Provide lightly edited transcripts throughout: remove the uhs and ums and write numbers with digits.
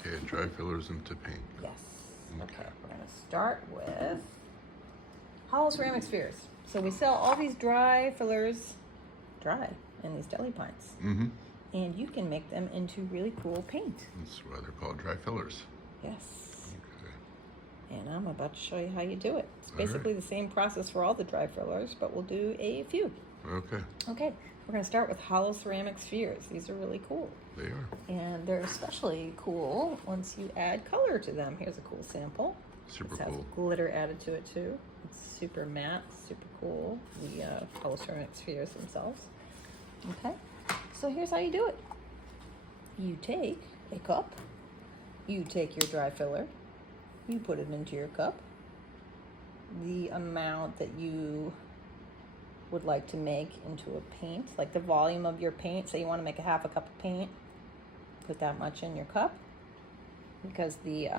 Okay, dry fillers into paint. Yes. Okay, we're going to start with hollow ceramic spheres. So we sell all these dry fillers, dry, in these deli pints. Mm-hmm. And you can make them into really cool paint. That's why they're called dry fillers. Yes. Okay. And I'm about to show you how you do it. It's basically the same process for all the dry fillers, but we'll do a few. Okay. Okay, we're going to start with hollow ceramic spheres. These are really cool. They are. And they're especially cool once you add color to them. Here's a cool sample. Super This has cool. glitter added to it too. It's super matte, super cool. The hollow ceramic spheres themselves. Okay, so here's how you do it. You take a cup, you take your dry filler, you put it into your cup. The amount that you would like to make into a paint, like the volume of your paint. Say you want to make a half a cup of paint, put that much in your cup, because the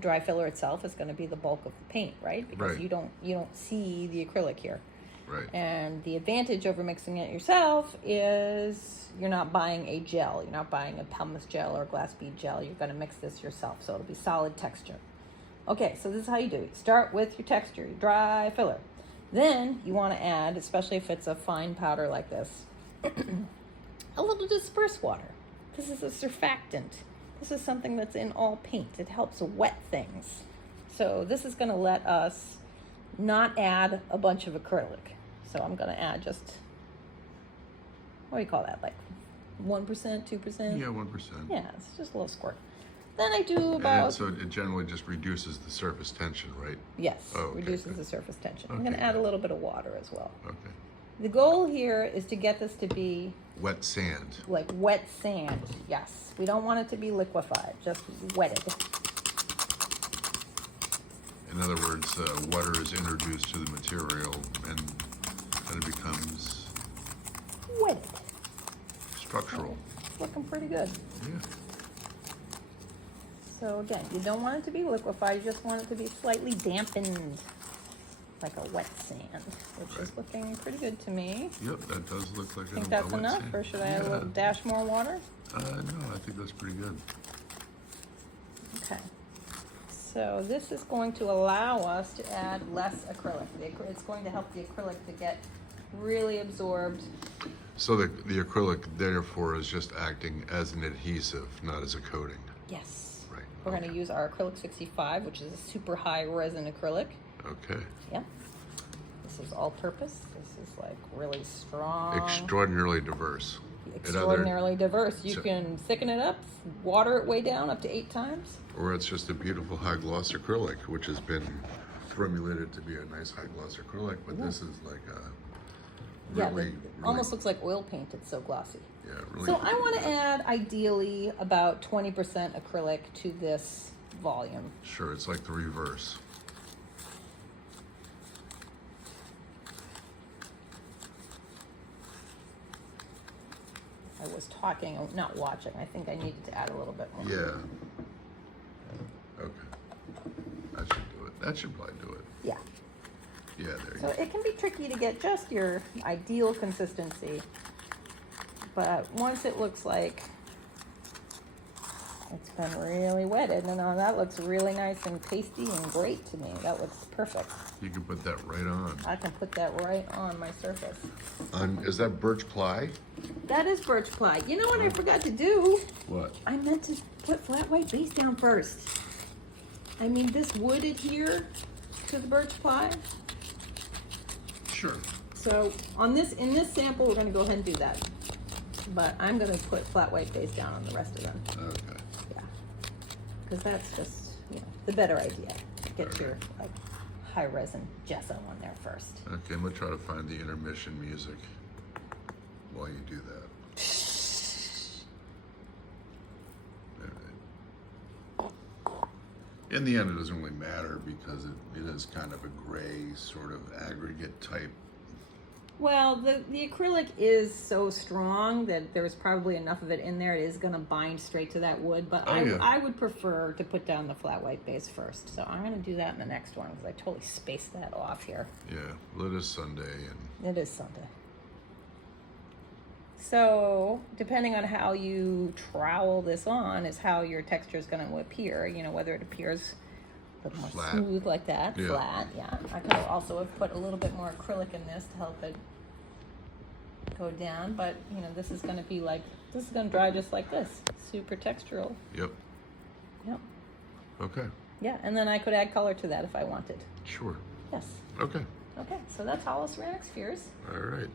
dry filler itself is going to be the bulk of the paint, right? Because you don't see the acrylic here. Right. And the advantage over mixing it yourself is you're not buying a gel. You're not buying a pumice gel or glass bead gel. You're going to mix this yourself, so it'll be solid texture. Okay, so this is how you do it. Start with your texture, your dry filler. Then you want to add, especially if it's a fine powder like this, a little dispersed water. This is a surfactant. This is something that's in all paint. It helps wet things. So this is going to let us not add a bunch of acrylic. So I'm going to add just, what do you call that, like 1%, 2%? Yeah, 1%. Yeah, it's just a little squirt. Then I do about... So it generally just reduces the surface tension, right? Yes, Oh, okay, reduces the surface tension. I'm Okay, going to add a good. little bit of water as well. Okay. The goal here is to get this to be Wet sand. like wet sand. Yes, we don't want it to be liquefied, just wetted. In other words, water is introduced to the material and then it becomes Wetted. structural. It's looking pretty good. Yeah. So again, you don't want it to be liquefied, you just want it to be slightly dampened, like a wet sand, which is looking pretty good to me. Yep, that does look like Think a that's wet enough, sand. or should I add a little dash more water? No, I think that's pretty good. Okay. So this is going to allow us to add less acrylic. It's going to help the acrylic to get really absorbed. So the acrylic, therefore, is just acting as an adhesive, not as a coating. Yes. Right. We're going to use our acrylic 65, which is a super high resin acrylic. Okay. Yeah. This is all purpose. This is like really strong. Extraordinarily diverse. Extraordinarily diverse. You can thicken it up, water it way down up to 8 times. Or it's just a beautiful high gloss acrylic, which has been formulated to be a nice high gloss acrylic, but this is like a really, It almost looks like oil paint. It's so glossy. Yeah, really. So I want to add ideally about 20% acrylic to this volume. Sure, it's like the reverse. I was talking, not watching. I think I needed to add a little bit more. Yeah. Okay. That should do it. That should probably do it. Yeah. Yeah, there you So go. it can be tricky to get just your ideal consistency. But once it looks like it's been really wetted, and now that looks really nice and pasty and great to me. That looks perfect. You can put that right on. I can put that right on my surface. Is that birch ply? That is birch ply. You know what I forgot to do? What? I meant to put flat white base down first. I mean, this would adhere to the birch ply. Sure. So on this, in this sample, we're gonna go ahead and do that. But I'm gonna put flat white base down on the rest of them. Okay. Yeah. Because that's just, the better idea. Get your like high resin gesso on there first. Okay, I'm gonna try to find the intermission music while you do that. All right. In the end, it doesn't really matter because it is kind of a gray sort of aggregate type. Well, the acrylic is so strong that there's probably enough of it in there. It is going to bind straight to that wood, but I would prefer to put down the flat white base first. So I'm going to do that in the next one because I totally spaced that off here. Yeah, well, it is Sunday, and It is Sunday. So depending on how you trowel this on is how your texture is going to appear. You know, whether it appears a little more Flat. smooth like that, Yeah. flat. Yeah, I could also have put a little bit more acrylic in this to help it go down. But you know, this is going to be like, this is going to dry just like this, super textural. Yep. Yep. Okay. Yeah, and then I could add color to that if I wanted. Sure. Yes. Okay. Okay, so that's Hollow Ceramic Spheres. All right.